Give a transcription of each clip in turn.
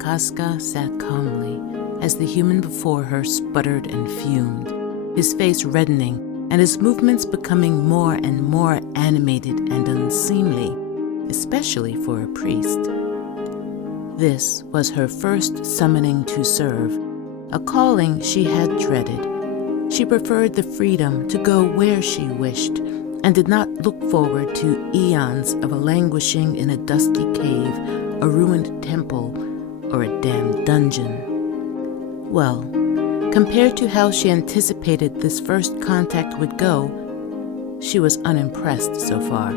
Rakaska sat calmly as the human before her sputtered and fumed, his face reddening and his movements becoming more and more animated and unseemly, especially for a priest. This was her first summoning to serve, a calling she had dreaded. She preferred the freedom to go where she wished and did not look forward to eons of a languishing in a dusty cave, a ruined temple, or a damned dungeon. Well, compared to how she anticipated this first contact would go, she was unimpressed so far.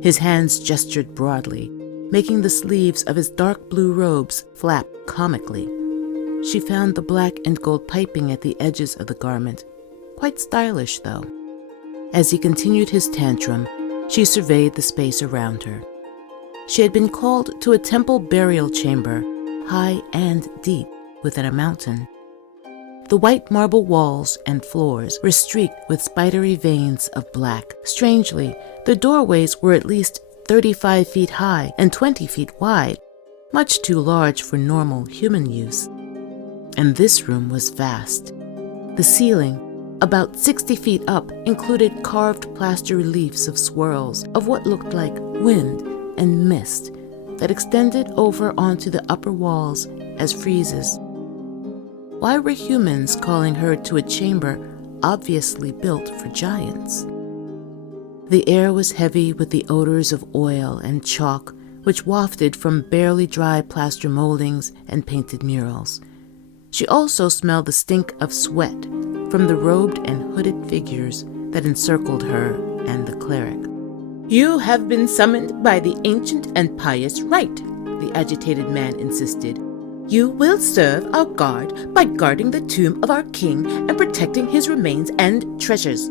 His hands gestured broadly, making the sleeves of his dark blue robes flap comically. She found the black and gold piping at the edges of the garment quite stylish, though. As he continued his tantrum, she surveyed the space around her. She had been called to a temple burial chamber, high and deep within a mountain. The white marble walls and floors were streaked with spidery veins of black. Strangely, the doorways were at least 35 feet high and 20 feet wide, much too large for normal human use. And this room was vast. The ceiling, about 60 feet up, included carved plaster reliefs of swirls of what looked like wind and mist that extended over onto the upper walls as friezes. Why were humans calling her to a chamber obviously built for giants? The air was heavy with the odors of oil and chalk, which wafted from barely dry plaster moldings and painted murals. She also smelled the stink of sweat from the robed and hooded figures that encircled her and the cleric. "You have been summoned by the ancient and pious rite," the agitated man insisted. "You will serve our guard by guarding the tomb of our king and protecting his remains and treasures."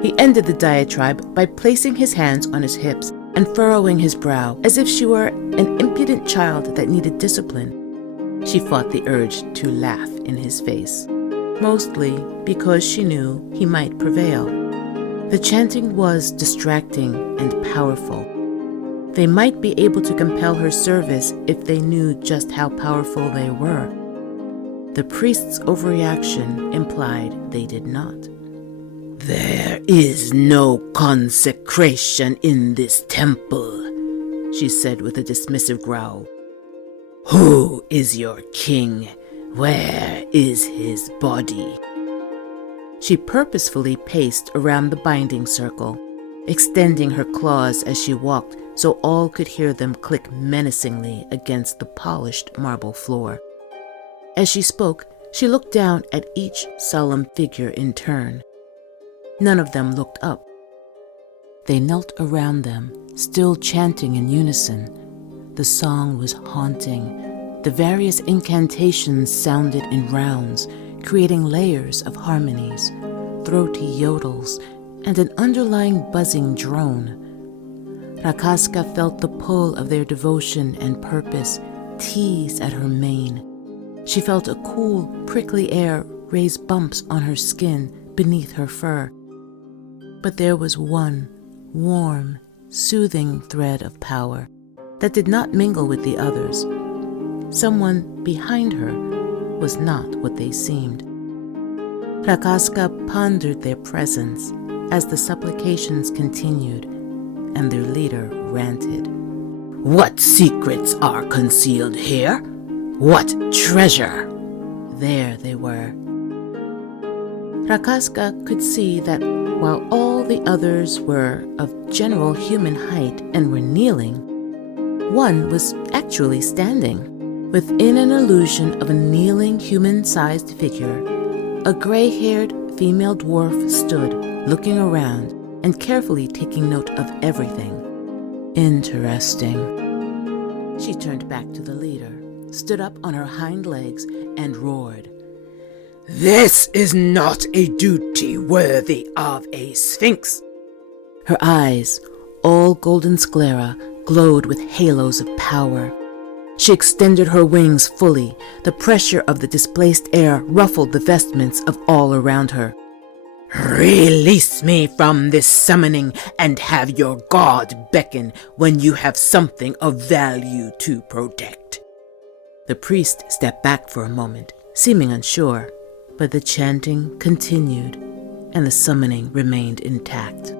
He ended the diatribe by placing his hands on his hips and furrowing his brow as if she were an impudent child that needed discipline. She fought the urge to laugh in his face, mostly because she knew he might prevail. The chanting was distracting and powerful. They might be able to compel her service if they knew just how powerful they were. The priest's overreaction implied they did not. "There is no consecration in this temple," she said with a dismissive growl. "Who is your king? Where is his body?" She purposefully paced around the binding circle, extending her claws as she walked so all could hear them click menacingly against the polished marble floor. As she spoke, she looked down at each solemn figure in turn. None of them looked up. They knelt around them, still chanting in unison. The song was haunting. The various incantations sounded in rounds, creating layers of harmonies, throaty yodels, and an underlying buzzing drone. Rakaska felt the pull of their devotion and purpose tease at her mane. She felt a cool, prickly air raise bumps on her skin beneath her fur. But there was one warm, soothing thread of power that did not mingle with the others. Someone behind her was not what they seemed. Rakaska pondered their presence as the supplications continued and their leader ranted. "What secrets are concealed here? What treasure?" There they were. Rakaska could see that while all the others were of general human height and were kneeling, one was actually standing. Within an illusion of a kneeling human-sized figure, a gray-haired female dwarf stood, looking around and carefully taking note of everything. Interesting. She turned back to the leader, stood up on her hind legs, and roared. "This is not a duty worthy of a sphinx." Her eyes, all golden sclera, glowed with halos of power. She extended her wings fully. The pressure of the displaced air ruffled the vestments of all around her. "Release me from this summoning and have your god beckon when you have something of value to protect." The priest stepped back for a moment, seeming unsure, but the chanting continued, and the summoning remained intact.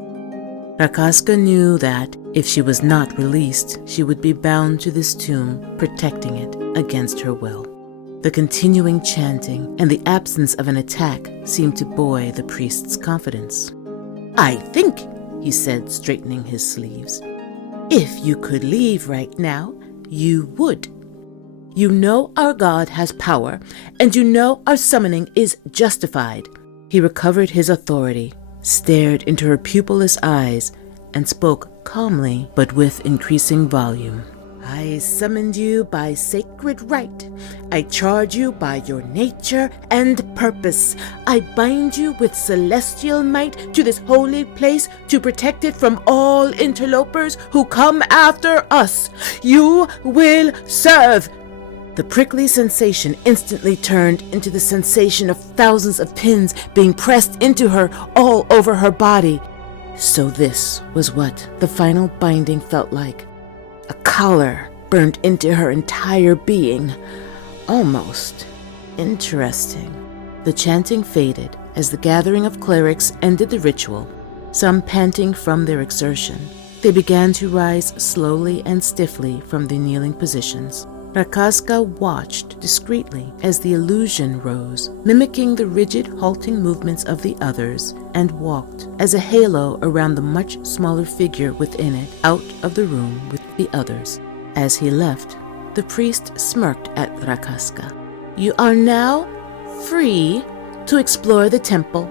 Rakaska knew that if she was not released, she would be bound to this tomb, protecting it against her will. The continuing chanting and the absence of an attack seemed to buoy the priest's confidence. "I think," he said, straightening his sleeves, "if you could leave right now, you would. You know our god has power, and you know our summoning is justified." He recovered his authority, stared into her pupilless eyes, and spoke calmly but with increasing volume. "I summoned you by sacred right. I charge you by your nature and purpose. I bind you with celestial might to this holy place to protect it from all interlopers who come after us. You will serve." The prickly sensation instantly turned into the sensation of thousands of pins being pressed into her all over her body. So this was what the final binding felt like. A collar burned into her entire being. Almost interesting. The chanting faded as the gathering of clerics ended the ritual, some panting from their exertion. They began to rise slowly and stiffly from their kneeling positions. Rakaska watched discreetly as the illusion rose, mimicking the rigid, halting movements of the others, and walked as a halo around the much smaller figure within it out of the room with the others. As he left, the priest smirked at Rakaska. "You are now free to explore the temple.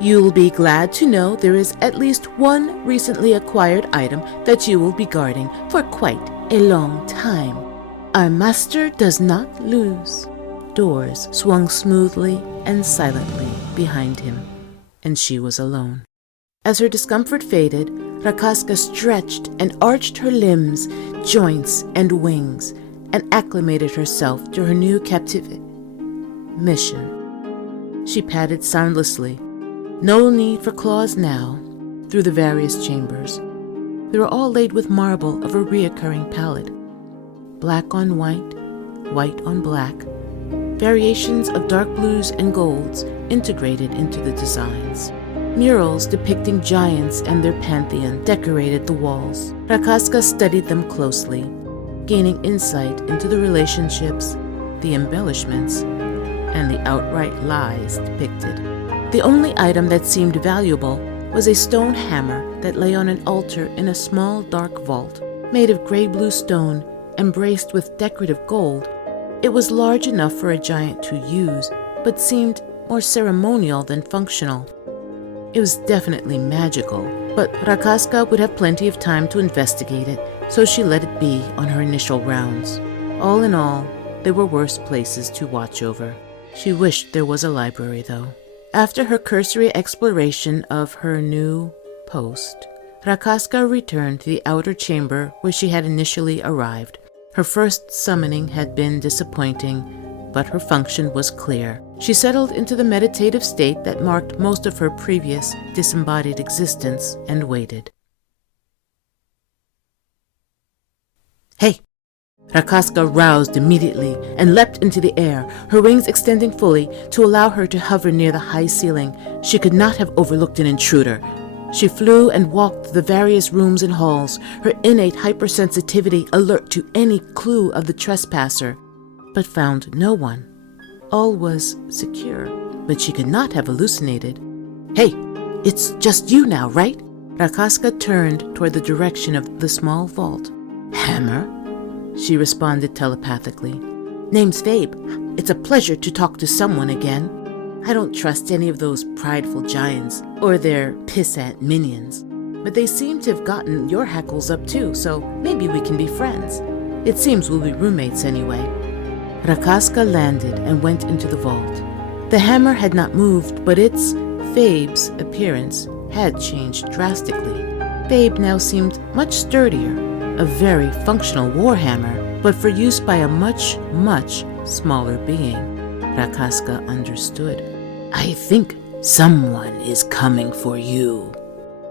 You'll be glad to know there is at least one recently acquired item that you will be guarding for quite a long time. Our master does not lose." Doors swung smoothly and silently behind him, and she was alone. As her discomfort faded, Rakaska stretched and arched her limbs, joints, and wings, and acclimated herself to her new mission. She padded soundlessly. No need for claws now, through the various chambers. They were all laid with marble of a reoccurring palette. Black on white, white on black, variations of dark blues and golds integrated into the designs. Murals depicting giants and their pantheon decorated the walls. Rakaska studied them closely, gaining insight into the relationships, the embellishments, and the outright lies depicted. The only item that seemed valuable was a stone hammer that lay on an altar in a small dark vault, made of gray-blue stone embraced with decorative gold. It was large enough for a giant to use, but seemed more ceremonial than functional. It was definitely magical, but Rakaska would have plenty of time to investigate it, so she let it be on her initial rounds. All in all, there were worse places to watch over. She wished there was a library, though. After her cursory exploration of her new post, Rakaska returned to the outer chamber where she had initially arrived. Her first summoning had been disappointing, but her function was clear. She settled into the meditative state that marked most of her previous disembodied existence and waited. "Hey!" Rakaska roused immediately and leapt into the air, her wings extending fully to allow her to hover near the high ceiling. She could not have overlooked an intruder. She flew and walked the various rooms and halls, her innate hypersensitivity alert to any clue of the trespasser, but found no one. All was secure, but she could not have hallucinated. "Hey, it's just you now, right?" Rakaska turned toward the direction of the small vault. "Hammer?" she responded telepathically. "Name's Fabe. It's a pleasure to talk to someone again. I don't trust any of those prideful giants or their pissant minions, but they seem to have gotten your hackles up too, so maybe we can be friends. It seems we'll be roommates anyway." Rakaska landed and went into the vault. The hammer had not moved, but its, Fabe's, appearance had changed drastically. Fabe now seemed much sturdier, a very functional warhammer, but for use by a much, much smaller being. Rakaska understood. "I think someone is coming for you."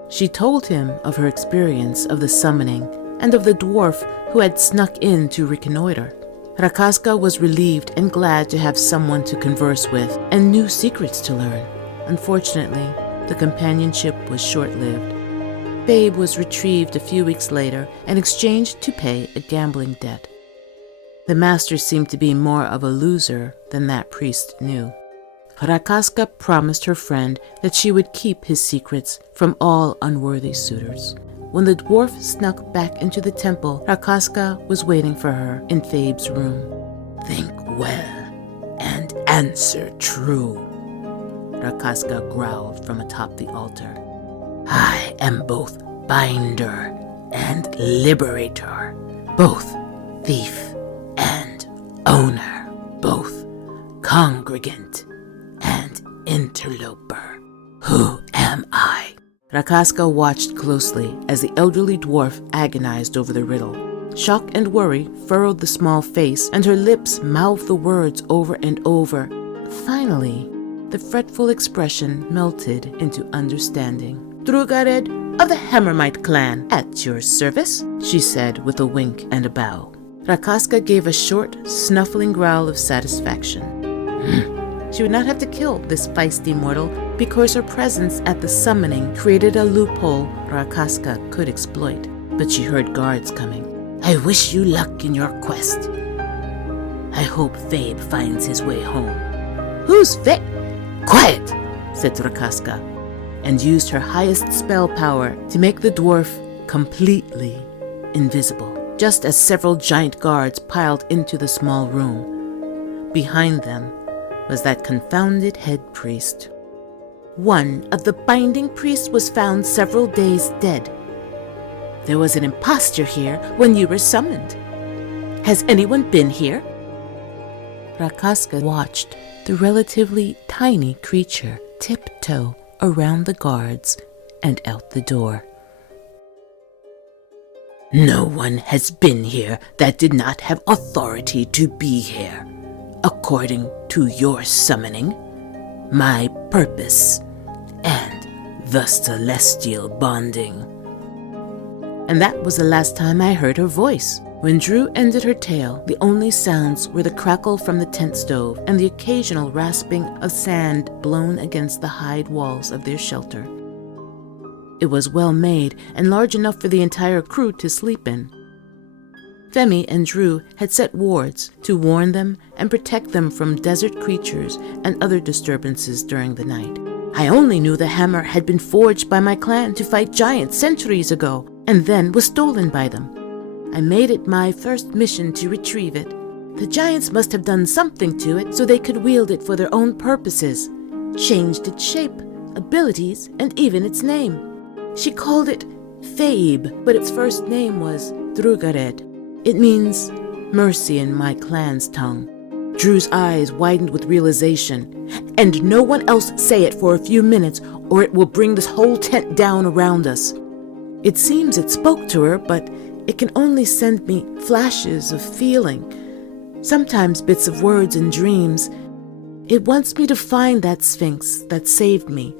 She told him of her experience of the summoning and of the dwarf who had snuck in to reconnoiter. Rakaska was relieved and glad to have someone to converse with and new secrets to learn. Unfortunately, the companionship was short-lived. Babe was retrieved a few weeks later and exchanged to pay a gambling debt. The master seemed to be more of a loser than that priest knew. Rakaska promised her friend that she would keep his secrets from all unworthy suitors. When the dwarf snuck back into the temple, Rakaska was waiting for her in Fabe's room. "Think well and answer true," Rakaska growled from atop the altar. "I am both binder and liberator, both thief and owner, both congregant and interloper. Who am I?" Rakaska watched closely as the elderly dwarf agonized over the riddle. Shock and worry furrowed the small face, and her lips mouthed the words over and over. Finally, the fretful expression melted into understanding. "Drugared of the Hammermite clan, at your service," she said with a wink and a bow. Rakaska gave a short, snuffling growl of satisfaction. She would not have to kill this feisty mortal because her presence at the summoning created a loophole Rakaska could exploit. But she heard guards coming. "I wish you luck in your quest. I hope Fabe finds his way home." "Who's Fabe?" "Quiet," said Rakaska, and used her highest spell power to make the dwarf completely invisible, just as several giant guards piled into the small room. Behind them was that confounded head priest. "One of the binding priests was found several days dead. There was an impostor here when you were summoned. Has anyone been here?" Rakaska watched the relatively tiny creature tiptoe around the guards and out the door. "No one has been here that did not have authority to be here, according to your summoning, my purpose, and the celestial bonding." And that was the last time I heard her voice. When Drew ended her tale, the only sounds were the crackle from the tent stove and the occasional rasping of sand blown against the hide walls of their shelter. It was well made and large enough for the entire crew to sleep in. Femi and Drew had set wards to warn them and protect them from desert creatures and other disturbances during the night. I only knew the hammer had been forged by my clan to fight giants centuries ago, and then was stolen by them. I made it my first mission to retrieve it. The giants must have done something to it so they could wield it for their own purposes, changed its shape, abilities, and even its name. She called it Fabe, but its first name was Drugared. It means mercy in my clan's tongue. Drew's eyes widened with realization. "And no one else say it for a few minutes, or it will bring this whole tent down around us." It seems it spoke to her, but it can only send me flashes of feeling, sometimes bits of words and dreams. It wants me to find that sphinx that saved me,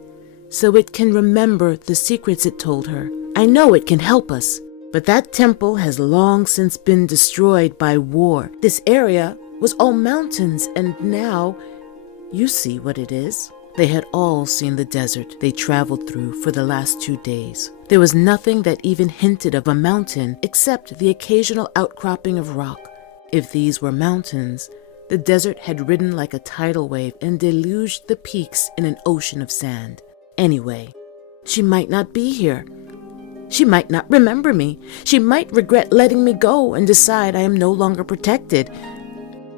so it can remember the secrets it told her. I know it can help us, but that temple has long since been destroyed by war. This area was all mountains, and now you see what it is. They had all seen the desert they traveled through for the last 2 days. There was nothing that even hinted of a mountain except the occasional outcropping of rock. If these were mountains, the desert had ridden like a tidal wave and deluged the peaks in an ocean of sand. Anyway, she might not be here. She might not remember me. She might regret letting me go and decide I am no longer protected.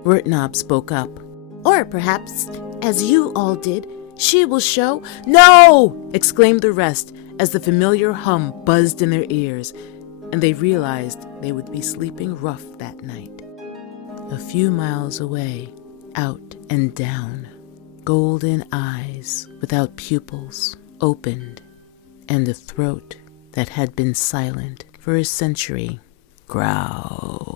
Wertnob spoke up. "Or perhaps, as you all did, she will show—" "No!" exclaimed the rest as the familiar hum buzzed in their ears, and they realized they would be sleeping rough that night. A few miles away, out and down, golden eyes without pupils opened, and a throat that had been silent for a century growled.